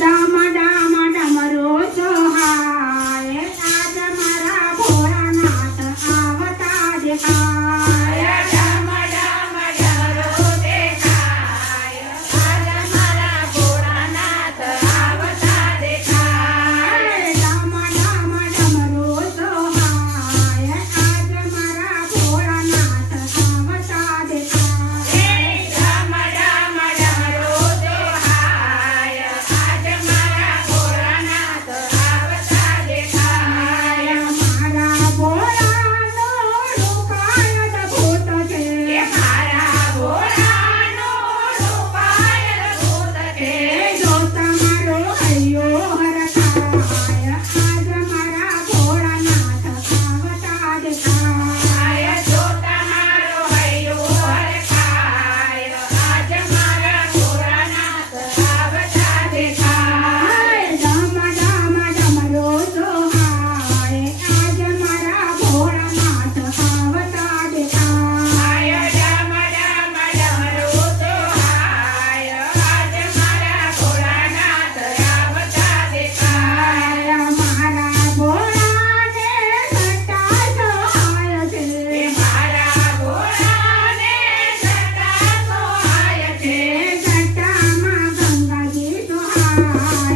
ડામ ડામ ડમરો સોહાય આજ મારા ભોળાનાથ આવતા દેખાય ડામ ડામ ડમરો દેખાય આજ મારા ભોળાનાથ આવતા દેખાય ડામ ડામ ડમરો સોહાય આજ મારા ભોળાનાથ આવતા દેખાય ડામ ડામ ડમરો સોહાય આજ મારા ભોળાનાથ આવતા દેખાય મારા ભોળાનો રૂપાય અદભુત છે મારા ભોળાનો રૂપાય અદભુત છે જો તમારો હૈયો હરખાય આજ મારા ભોળાનાથ આવતા દેખાય જો તમારો હૈયો હરખાય આજ મારા ભોળાનાથ આવતા દેખાય ડમ ડમ ડમરો સોહાય આજ મારા ભોળાનાથ આવતા દેખાય ડમ ડમ ડમરો સોહાય આજ મારા ભોળાનાથ આવતા દેખાય મારા ભોળાને સટ્ટા સોહાય છે મારા ભોળાને સટ્ટા સોહાય છે સટ્ટામાં ગંગાજી સોહાય